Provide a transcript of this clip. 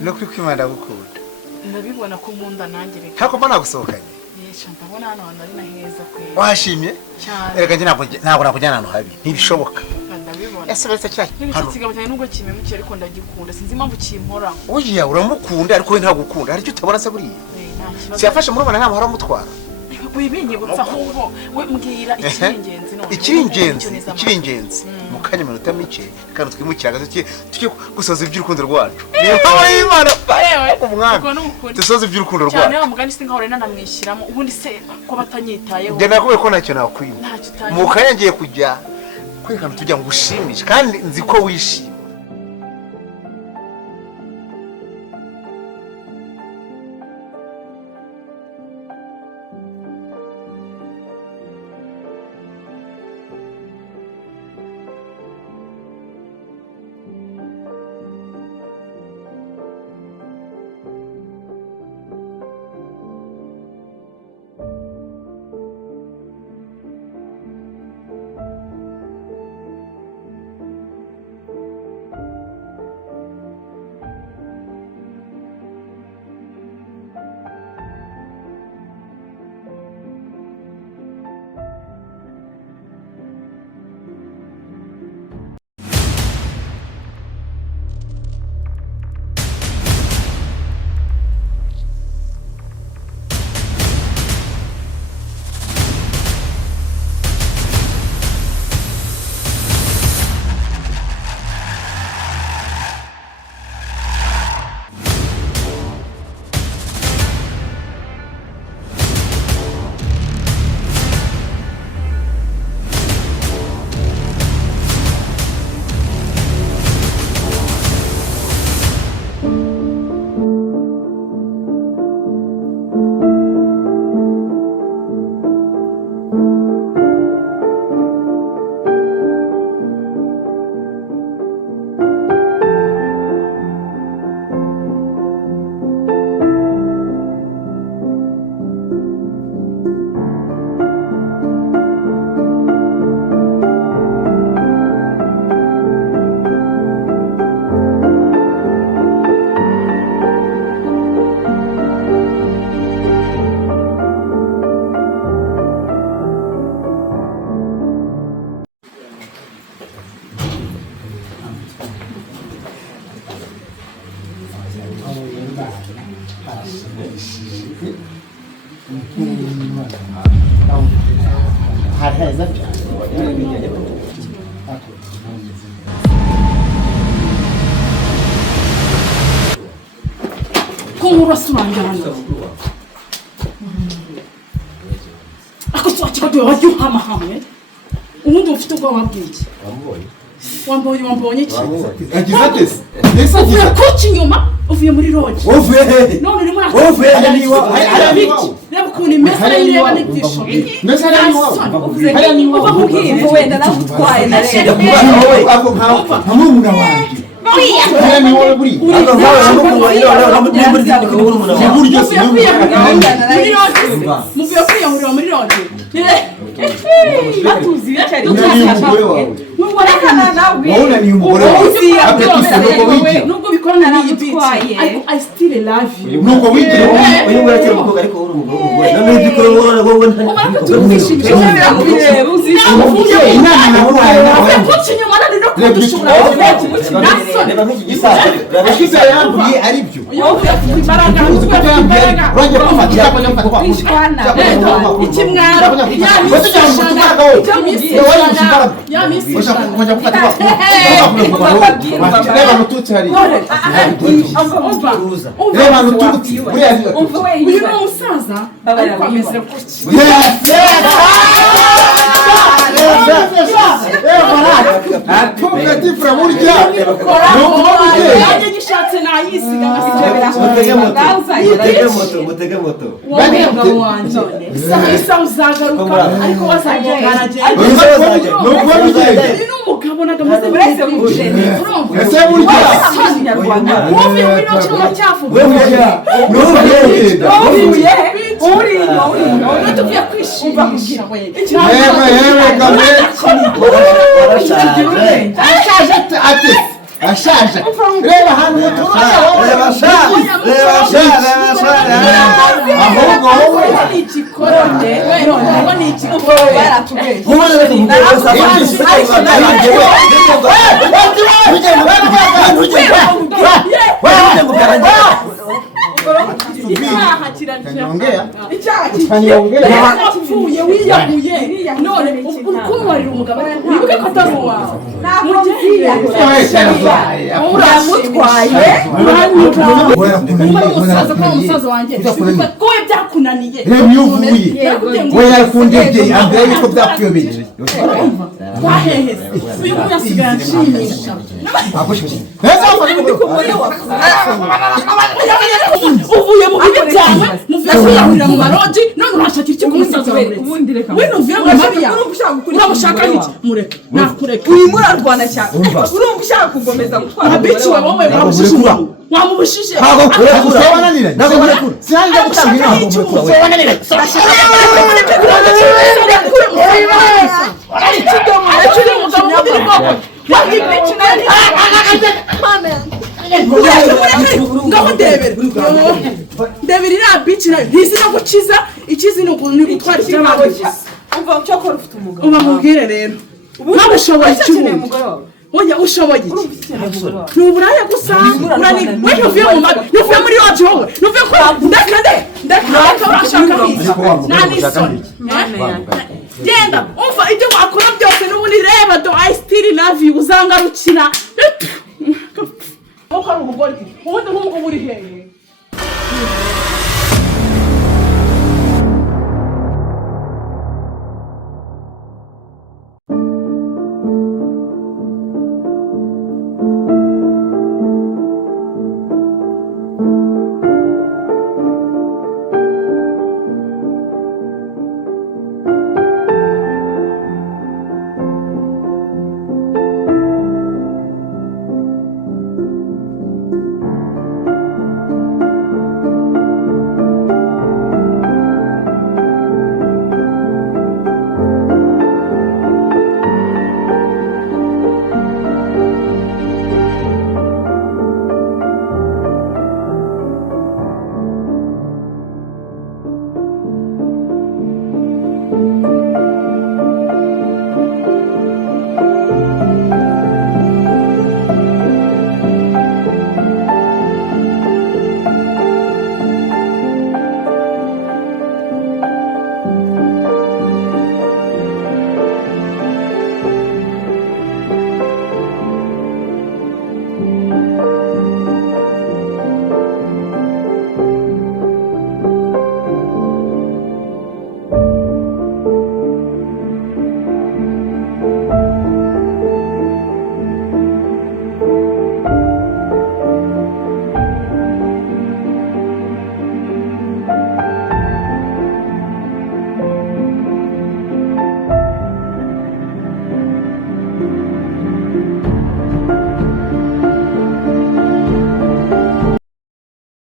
no kuri kwimana gukunda ndabibona ko nkunda nanjye reka ntako mba nagusohokanye yesha ndabona hano hantu ari naheza kwe washimye reka njye ntabwo nakujyana ahantu habi ntibishoboka ndabibona ese bese cyane hano kigabo cyane nubwo kimemukiye ariko ndagikunda sinzi impamvu kimpora oya uramukunda ariko we ntabwo ukunda hari icyo utabona se buriya siyafashe murubona nta muhora mutwara wibinyibutsa ahubwo we mbwira ikiringenzi none ikiringenzi mu kanya minota mike kandi twimukira gato tujye gusoza iby'urukundo rwacu niyo Imana umwami dusoza iby'urukundo rwacu cyane mugani singa namwishyiramo ubundi se ko batanyitayeho njye nakubwiye ko ntacyo nakwima mu kanya ngiye kujya kwerekana tujya ngo ushimishe kandi nzi ko wishimye Como rasurangira hano ako twakigado wajyo hama hamwe umuntu ufite ubwo wabwiki wambonye iki agize atese uvuye koci inyuma uvuye muri lodge uvuye none urimo uvuye niwa reba ukuntu imesa yireba n'ibyisho mesa niwa uva kubwira wenda nakutwaye na rero ako nkamurumuna wanjye Oya ni wowe buri ako nkawe muvuye kwiyahurira muri lodge batuzi cyari nubwo rekana nawe wowe ni umugore wawe nubwo bikorana n'iyi bitwaye I still love you nubwo wigira uyu ngora cyane umukobwa ariko uri umugore none ndikora ubona ngo ubona ko tuzishimye birabireba uzivuye inama nawe kuki nyuma nari no kudushura reba nk'iki gisaza ashize yambuye ari byo imbaraga wajya kufatira kwa ishwana ikimwaro uyu ni umusaza ariko ameze yagishatse nayisiga mutege moto umugabo wanjye isa uzagaruka ariko wazagenda uyu ni umugabo nagamaze uretse kujene ese burya wowe wino cyuma cyavuga uri tugiye kwishima kugira we yewe game arashaje ate ashaje reba hano reba ahubwo wowe igikorone wewe ni igikorone baratubeshye Icyaha wiyahuye none ukumarira umugabo wibuke ko atari uwawe uramutwaye umusaza ko umusaza wanjye ko we byakunaniye we yakundege ambere ko byakuyobeye waheheze uyu muntu asigaye anshimisha uvuye mu bibi byawe muvuye kwiyahurira mu maroji none urashakira iki ku musaza wawe we nuvuye mu mabi yawe uramushaka iki mureke nakureke uyu murarwana cyane urumva ushaka kugomeza gutwara abici wowe wamubujije wamubujije usobananire sinanje gutanga inama usobananire ndebera iriya bici nayo ntizi no gukiza ikizi ni ugutwara iby'abandi umva cyokora ufite umugabo ubamubwire rero nawe ushoboye ikibundi oya ushoboye ni uburaya gusa we ntuvuye mu mabi ntuvuye muri wacu wowe ntuvuye ko ndeka bashaka biza nta n'isoni genda umva ibyo wakora byose n'ubundi reba do I still love you uzangarukira uko ari ubugoryi ubundi nk'ubwo buri hehe